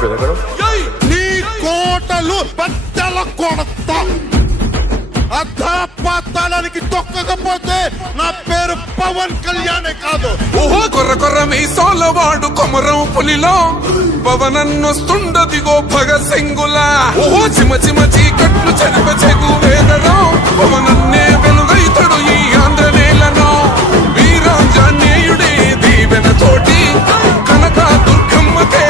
పేదగడం నీ కోటలు బద్దల కొడతా. అధాపాతాళానికి తొక్కకపోతే నా పేరు పవన్ కళ్యాణే కాదు. ఓహో కొర్ర కొర్ర మీ సోలవాడు కొమరం పులిలో పవనన్నొస్తుండదిగో భగత్ సింగులా. ఓహో చిమ చిమ చీకట్లు చెరిప చెగు వేదనో పవనన్నే వెలుగైతడు ఈ ఆంధ్ర నేలను. వీరాంజనేయుడే దీవెన తోటి కనక దుర్గమ్మకే